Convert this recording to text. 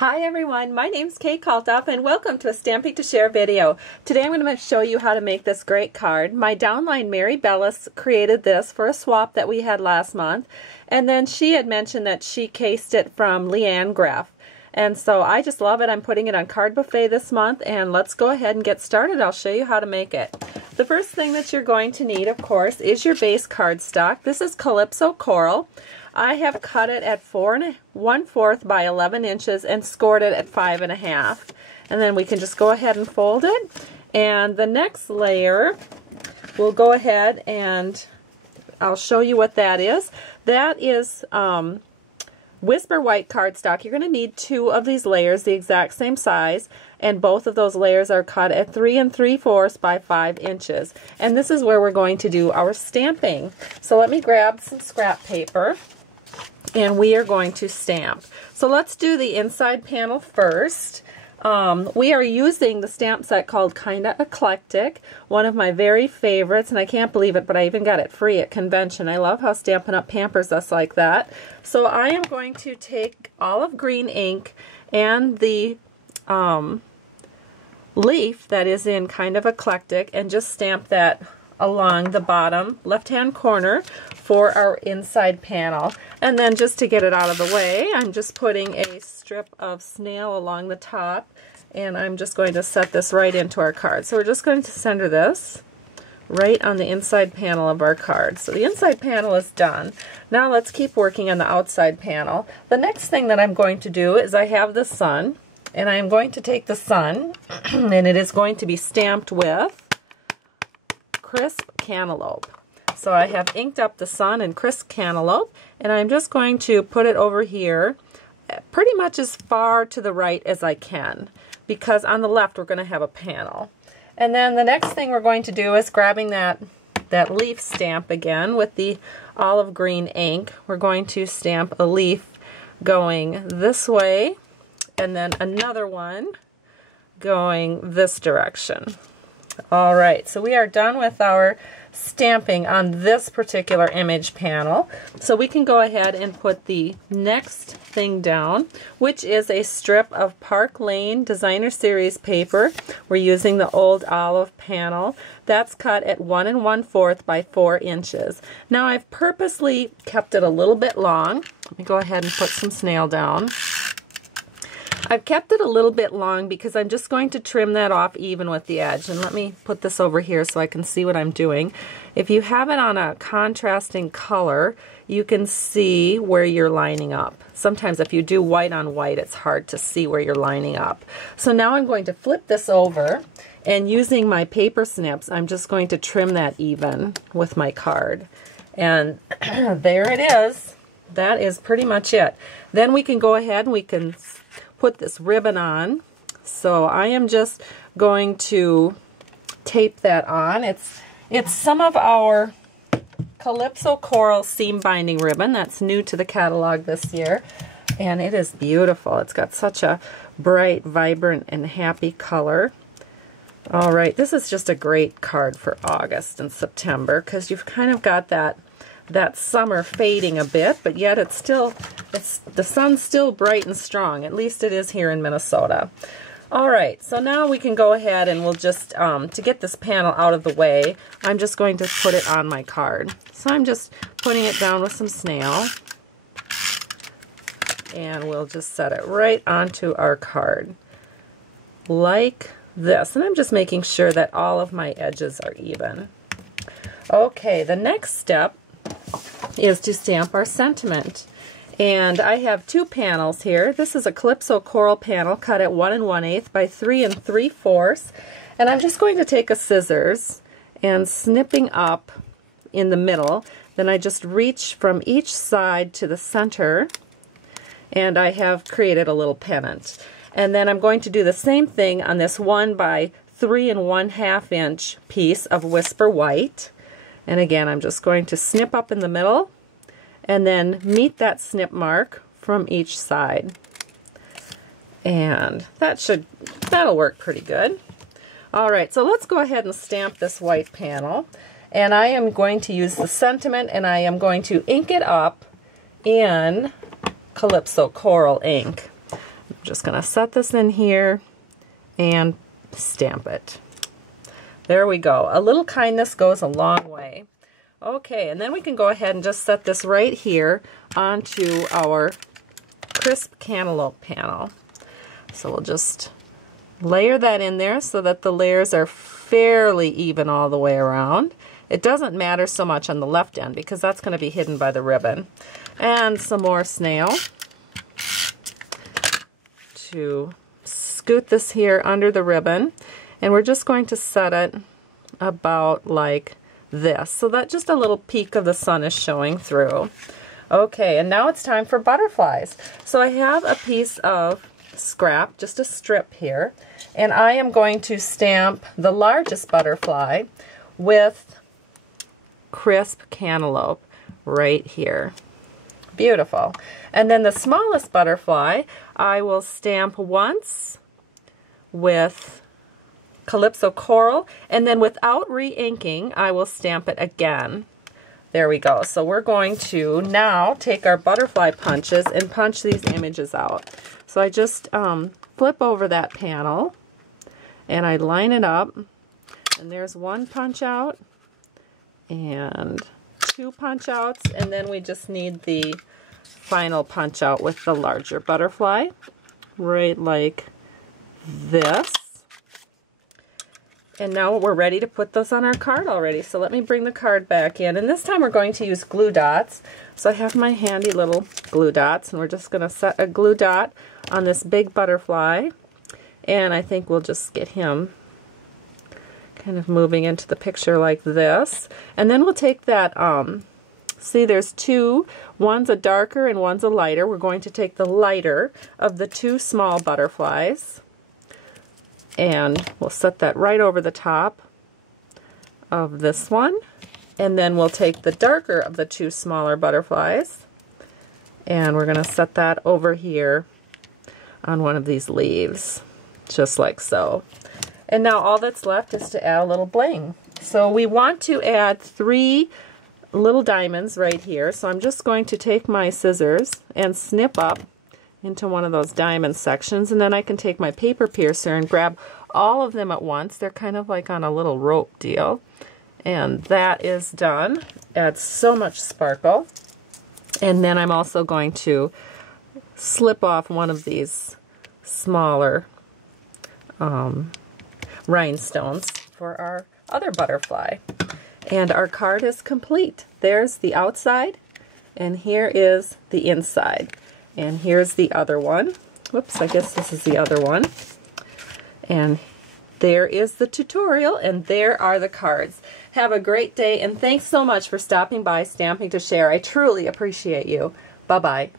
Hi everyone, my name's Kate Kalthoff and welcome to a Stamping to Share video. Today I'm going to show you how to make this great card. My downline Mary Bellis created this for a swap that we had last month, and then she had mentioned that she cased it from Leanne Graff. And so I just love it. I'm putting it on Card Buffet this month, and let's go ahead and get started. I'll show you how to make it. The first thing that you're going to need, of course, is your base cardstock. This is Calypso Coral. I have cut it at 4 1/4 by 11 inches and scored it at 5 1/2. And then we can just go ahead and fold it. And the next layer, we'll go ahead and I'll show you what that is. That is Whisper White cardstock. You're going to need 2 of these layers, the exact same size, and both of those layers are cut at 3 3/4 by 5 inches. And this is where we're going to do our stamping. So let me grab some scrap paper, and we are going to stamp. So let's do the inside panel first. We are using the stamp set called Kinda Eclectic, one of my very favorites, and I can't believe it, but I even got it free at convention. I love how Stampin' Up! Pampers us like that. So I am going to take olive green ink and the leaf that is in Kind of Eclectic and just stamp that along the bottom left-hand corner for our inside panel. And then just to get it out of the way, I'm just putting a strip of snail along the top, and I'm just going to set this right into our card. So we're just going to center this right on the inside panel of our card. So the inside panel is done. Now let's keep working on the outside panel. The next thing that I'm going to do is I have the sun, and I'm going to take the sun and it is going to be stamped with Crisp Cantaloupe. So I have inked up the sun in Crisp Cantaloupe, and I'm just going to put it over here pretty much as far to the right as I can, because on the left we're going to have a panel. And then the next thing we're going to do is grabbing that leaf stamp again with the olive green ink. We're going to stamp a leaf going this way, and then another one going this direction. All right, so we are done with our stamping on this particular image panel. So we can go ahead and put the next thing down, which is a strip of Park Lane Designer Series paper. We're using the old olive panel. That's cut at 1 1/4 by 4 inches. Now I've purposely kept it a little bit long. Let me go ahead and put some snail down. I've kept it a little bit long because I'm just going to trim that off even with the edge. And let me put this over here so I can see what I'm doing. If you have it on a contrasting color, you can see where you're lining up. Sometimes if you do white on white, it's hard to see where you're lining up. So now I'm going to flip this over, and using my paper snips, I'm just going to trim that even with my card. And there it is. That is pretty much it. Then we can go ahead and we can put this ribbon on. So I am just going to tape that on. It's some of our Calypso Coral seam binding ribbon that's new to the catalog this year, and it is beautiful. It's got such a bright, vibrant, and happy color. All right, this is just a great card for August and September because you've kind of got that summer fading a bit, but yet the sun's still bright and strong. At least it is here in Minnesota. All right, so now we can go ahead and we'll just, to get this panel out of the way, I'm just going to put it on my card. So I'm just putting it down with some snail, and we'll just set it right onto our card like this. And I'm just making sure that all of my edges are even. Okay, the next step is to stamp our sentiment. And I have 2 panels here. This is a Calypso Coral panel cut at 1 1/8 by 3 3/4. And I'm just going to take a scissors and snipping up in the middle. Then I just reach from each side to the center, and I have created a little pennant. And then I'm going to do the same thing on this 1 by 3 1/2 inch piece of Whisper White. And again, I'm just going to snip up in the middle and then meet that snip mark from each side. And that'll work pretty good. All right, so let's go ahead and stamp this white panel. And I am going to use the sentiment, and I am going to ink it up in Calypso Coral ink. I'm just going to set this in here and stamp it. There we go. A little kindness goes a long way. Okay, and then we can go ahead and just set this right here onto our crisp cantaloupe panel. So we'll just layer that in there so that the layers are fairly even all the way around. It doesn't matter so much on the left end because that's going to be hidden by the ribbon. And some more snail to scoot this here under the ribbon, and we're just going to set it about like this so that just a little peek of the sun is showing through. Okay, and now it's time for butterflies. So I have a piece of scrap, just a strip here, and I am going to stamp the largest butterfly with crisp cantaloupe right here. Beautiful. And then the smallest butterfly I will stamp once with Calypso Coral, and then without re-inking I will stamp it again. There we go. So we're going to now take our butterfly punches and punch these images out. So I just flip over that panel and I line it up, and there's one punch out and two punch outs, and then we just need the final punch out with the larger butterfly, right like this. And now we're ready to put those on our card already. So let me bring the card back in, and this time we're going to use glue dots. So I have my handy little glue dots, and we're just going to set a glue dot on this big butterfly, and I think we'll just get him kind of moving into the picture like this. And then we'll take that, see there's two, one's a darker and one's a lighter. We're going to take the lighter of the two small butterflies, and we'll set that right over the top of this one. And then we'll take the darker of the two smaller butterflies, and we're going to set that over here on one of these leaves, just like so. And now all that's left is to add a little bling. So we want to add 3 little diamonds right here. So I'm just going to take my scissors and snip up into one of those diamond sections, and then I can take my paper piercer and grab all of them at once. They're kind of like on a little rope deal. And that is done. Adds so much sparkle. And then I'm also going to slip off one of these smaller rhinestones for our other butterfly. And our card is complete. There's the outside, and here is the inside. And here's the other one. Whoops, I guess this is the other one. And there is the tutorial, and there are the cards. Have a great day, and thanks so much for stopping by Stamping to Share. I truly appreciate you. Bye-bye.